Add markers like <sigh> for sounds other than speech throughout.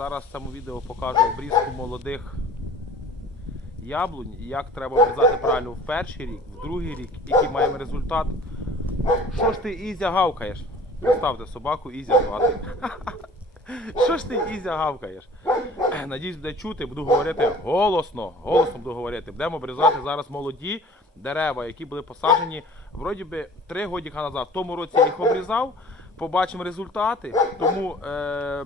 зараз в цьому відео покажу обрізку молодих яблунь, як треба обрізати правильно в перший рік, в другий рік, який маємо результат. Що ж ти Ізя гавкаєш? Представте собаку Ізя звати. <laughs> Що ж ти Ізя гавкаєш? Надіюсь, буде чути, буду говорити голосно, голосно буду говорити. Будемо обрізати зараз молоді дерева, які були посаджені вроді би 3 годіка назад. В тому році я їх обрізав, побачимо результати. Тому е,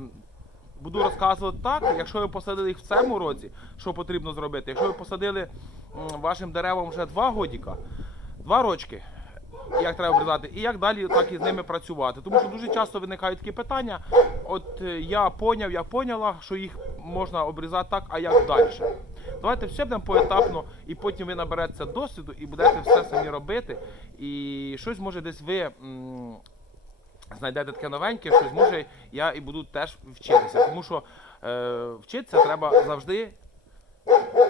буду розказувати так, якщо ви посадили їх в цьому році, що потрібно зробити. Якщо ви посадили вашим деревам вже 2 годіка, 2 рочки, як треба обрізати, і як далі так і з ними працювати. Тому що дуже часто виникають такі питання. От е, я поняв, я поняла, що їх можна обрізати так, а як далі. Давайте все будемо поетапно, і потім ви наберетеся досвіду і будете все самі робити. І щось може десь ви знайдете таке новеньке, щось може я і буду теж вчитися. Тому що е, вчитися треба завжди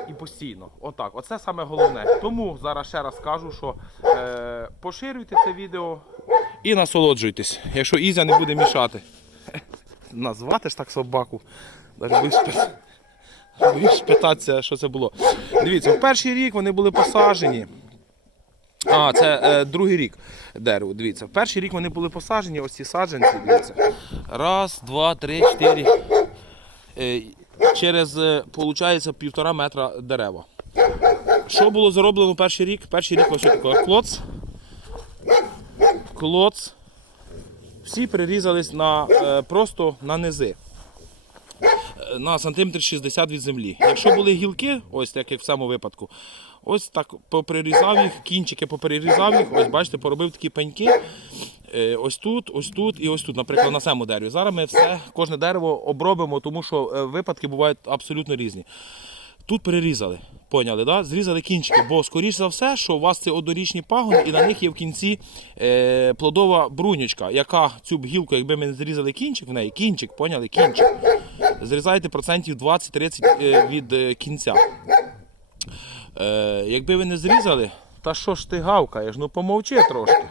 і постійно. Отак, оце саме головне. Тому зараз ще раз кажу, що е, поширюйте це відео і насолоджуйтесь, якщо Ізя не буде мішати. Назвати ж так собаку. Боюсь питатися, що це було. Дивіться, в перший рік вони були посаджені. А, це е, другий рік дерево. Дивіться, перший рік вони були посаджені, ось ці саджанці. Дивіться. Раз, два, три, чотири. Е, через, е, получається, півтора метра дерева. Що було зроблено перший рік? Перший рік ось таке клоц. Клоц. Всі прирізались на, е, просто на низи. На сантиметр 60 від землі. Якщо були гілки, ось так як в цьому випадку, ось так поприрізав їх, кінчики поприрізав їх, ось бачите, поробив такі пеньки. Е, Ось тут, ось тут і ось тут, наприклад, на цьому дереві. Зараз ми все, кожне дерево обробимо, тому що е, випадки бувають абсолютно різні. Тут перерізали, поняли, да? зрізали кінчики, бо скоріш за все, що у вас це однорічні пагони, і на них є в кінці е, плодова брунючка, яка цю гілку, якби ми не зрізали кінчик в неї, кінчик, поняли, кінчик. Зрізаєте процентів 20-30 е, від е, кінця. Е, якби ви не зрізали, та що ж ти гавкаєш? Ну помовчи трошки.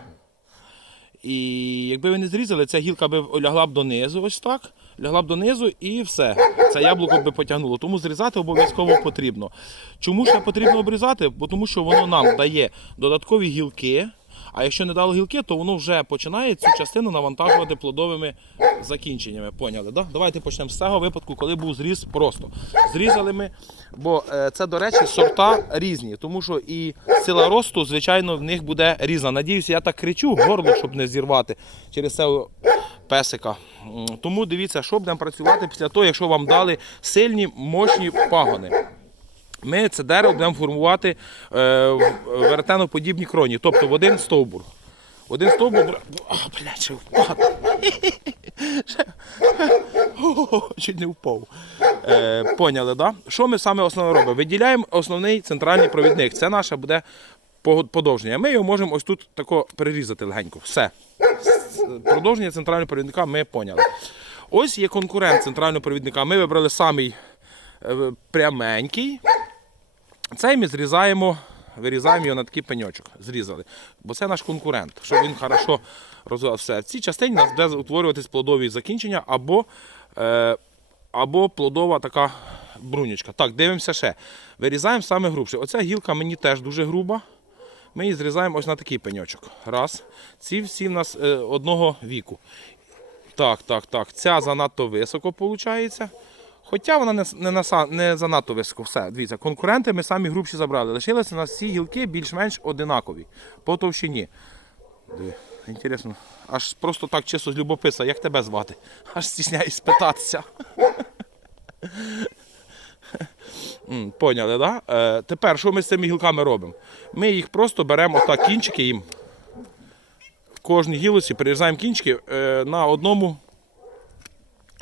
І якби ви не зрізали, ця гілка би лягла б донизу, ось так. Лягла б донизу і все. Це яблуко би потягнуло. Тому зрізати обов'язково потрібно. Чому ще потрібно обрізати? Бо тому що воно нам дає додаткові гілки. А якщо не дало гілки, то воно вже починає цю частину навантажувати плодовими закінченнями. Поняли? Да? Давайте почнемо з цього випадку, коли був зріз просто. Зрізали ми, бо е, це, до речі, сорта різні, тому що і сила росту, звичайно, в них буде різна. Надіюся, я так кричу горло, щоб не зірвати через це песика. Тому дивіться, що будемо працювати після того, якщо вам дали сильні, мощні пагони. Ми це дерево будемо формувати е, в веретеноподібні кроні, тобто в один стовбур. Один стовбур. О, блядь, ще впав. Чуть не впав. Е, поняли, да? Що ми саме основне робимо? Виділяємо основний центральний провідник. Це наше буде подовження. Ми його можемо ось тут тако перерізати легенько. Все. Продовження центрального провідника ми поняли. Ось є конкурент центрального провідника. Ми вибрали самий е, пряменький. Цей ми зрізаємо, вирізаємо його на такий пеньочок. Зрізали. Бо це наш конкурент, щоб він хорошо розвивався. В цій частині нас буде утворюватись плодові закінчення або, е, або плодова така брунючка. Так, дивимося ще. Вирізаємо саме грубше. Оця гілка мені теж дуже груба. Ми її зрізаємо ось на такий пеньочок. Раз. Ці всі в нас е, одного віку. Так, так, так. Ця занадто високо виходить. Хоча вона не, не, наса- не занадто високо. Все, дивіться, конкуренти ми самі грубші забрали. Лишилися у нас всі гілки більш-менш одинакові по товщині. Диви, інтересно. Аж просто так чисто з любописа, як тебе звати? Аж стісняюсь спитатися. Поняли, так? Е, тепер що ми з цими гілками робимо? Ми їх просто беремо отак кінчики їм. В кожній гілоці перерізаємо кінчики е, на одному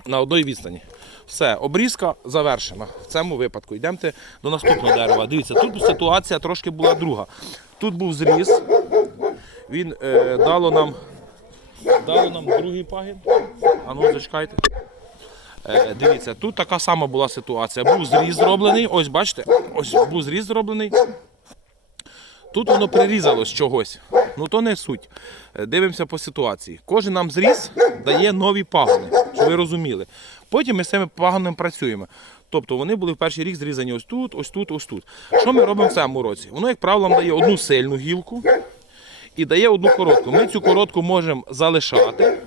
на одній відстані. Все, обрізка завершена. В цьому випадку йдемте до наступного дерева. Дивіться, тут ситуація трошки була друга. Тут був зріз, він е, дало нам дало нам другий пагін. А ну, зачекайте. Е, дивіться, тут така сама була ситуація. Був зріз зроблений, ось бачите, ось був зріз зроблений. Тут воно прирізалось чогось. Ну то не суть. Е, Дивимося по ситуації. Кожен нам зріз дає нові пагони. щоб ви розуміли. Потім ми з цими пагонами працюємо. Тобто вони були в перший рік зрізані ось тут, ось тут, ось тут. Що ми робимо в цьому році? Воно, як правило, дає одну сильну гілку і дає одну коротку. Ми цю коротку можемо залишати,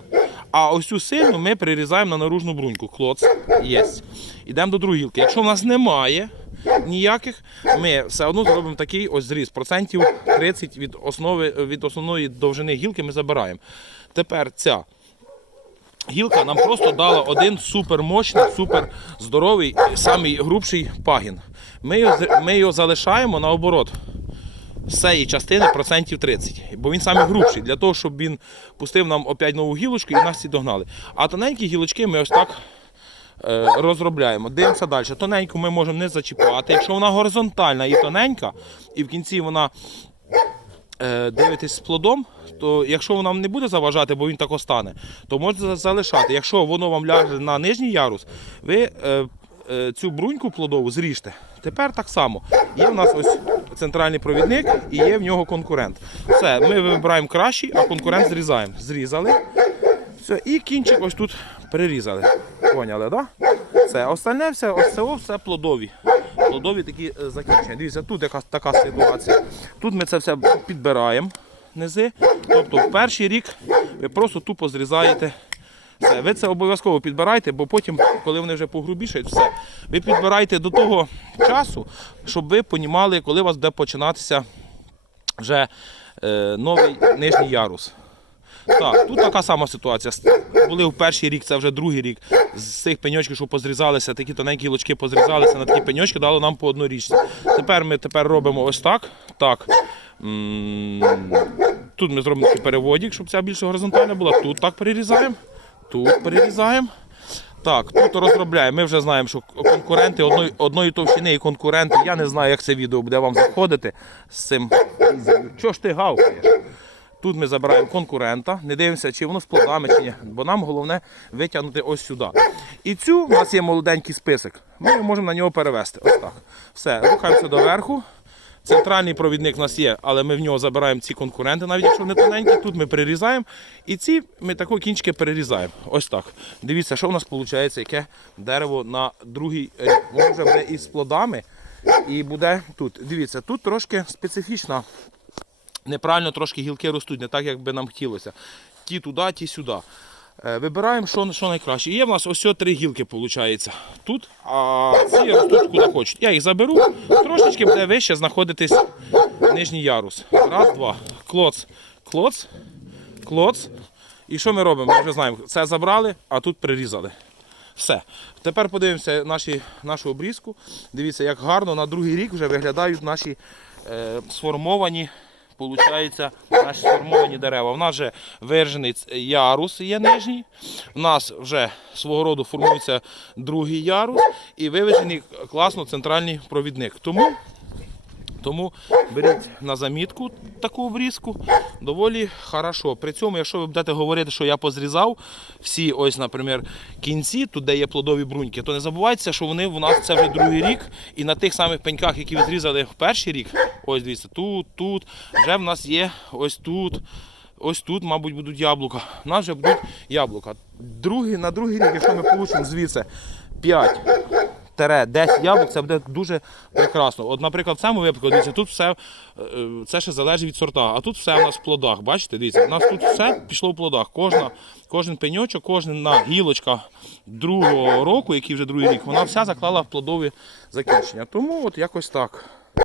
а ось цю сильну ми прирізаємо на наружну бруньку. Клоц є. Йдемо до другої гілки. Якщо в нас немає ніяких, ми все одно зробимо такий ось зріз. Процентів 30 від, основи, від основної довжини гілки ми забираємо. Тепер ця. Гілка нам просто дала один супер мощний, супер здоровий, самий грубший пагін. Ми його, ми його залишаємо наоборот з цієї частини процентів 30. Бо він самий грубший, для того, щоб він пустив нам опять нову гілочку і нас ці догнали. А тоненькі гілочки ми ось так е, розробляємо. Дивимося далі. Тоненьку ми можемо не зачіпати. Якщо вона горизонтальна і тоненька, і в кінці вона дивитесь з плодом, то якщо воно вам не буде заважати, бо він так остане, то можете за- залишати. Якщо воно вам ляже на нижній ярус, ви е, е, цю бруньку плодову зріжте. Тепер так само. Є в нас ось центральний провідник і є в нього конкурент. Все, ми вибираємо кращий, а конкурент зрізаємо. Зрізали. Все, і кінчик ось тут перерізали. Поняли, так? Да? Все, остальне все, ось це все плодові. Плодові такі е, закінчення. Дивіться, тут якась така ситуація. Тут ми це все підбираємо низи. Тобто в перший рік ви просто тупо зрізаєте. Все, ви це обов'язково підбирайте, бо потім, коли вони вже погрубішають, все. Ви підбирайте до того часу, щоб ви понімали, коли у вас буде починатися вже е, новий нижній ярус. Так, тут така сама ситуація. Були в перший рік, це вже другий рік. З цих пеньочків, що позрізалися, такі тоненькі лучки позрізалися на такі пеньочки, дало нам по однорічці. Тепер ми тепер робимо ось так. так. Тут ми зробимо такий переводик, щоб ця більше горизонтальна була. Тут так перерізаємо, тут перерізаємо. Так, тут розробляємо. Ми вже знаємо, що конкуренти одної, одної товщини і конкуренти. Я не знаю, як це відео буде вам заходити з цим. Чого ж ти гавкаєш? Тут ми забираємо конкурента, не дивимося, чи воно з плодами, чи ні. Бо нам головне витягнути ось сюди. І цю у нас є молоденький список. Ми можемо на нього перевести. Ось так. Все, рухаємося доверху. Центральний провідник у нас є, але ми в нього забираємо ці конкуренти, навіть якщо вони тоненькі. Тут ми перерізаємо. І ці ми тако кінчики перерізаємо. Ось так. Дивіться, що в нас виходить, яке дерево на другий рік. Воно вже із плодами і буде тут. Дивіться, тут трошки специфічна неправильно трошки гілки ростуть, не так, як би нам хотілося. Ті туди, ті сюди. Е, Вибираємо, що, що найкраще. Є в нас ось три гілки, виходить. Тут, а ці ростуть куди хочуть. Я їх заберу, трошечки буде вище знаходитись нижній ярус. Раз, два. Клоц, клоц, клоц. І що ми робимо? Ми вже знаємо. Це забрали, а тут прирізали. Все. Тепер подивимося наші, нашу обрізку. Дивіться, як гарно на другий рік вже виглядають наші е, сформовані. Получається, наші сформовані дерева. У нас вже виражений ярус є нижній. У нас вже свого роду формується другий ярус і виведений класно центральний провідник. Тому тому беріть на замітку таку обрізку, доволі хорошо. При цьому, якщо ви будете говорити, що я позрізав всі, ось, наприклад, кінці, тут де є плодові бруньки, то не забувайте, що вони в нас це вже другий рік. І на тих самих пеньках, які ви зрізали в перший рік, ось дивіться, тут, тут, вже в нас є ось тут. Ось тут, мабуть, будуть яблука. У нас вже будуть яблука. Другий, на другий рік, якщо ми получимо звідси 5 тере 10 яблук, це буде дуже прекрасно. От, наприклад, в цьому випадку, дивіться, тут все е, це ще залежить від сорта, а тут все у нас в плодах. Бачите, дивіться, у нас тут все пішло в плодах. Кожна, кожен пеньочок, кожна гілочка другого року, який вже другий рік, вона вся заклала в плодові закінчення. Тому от якось так.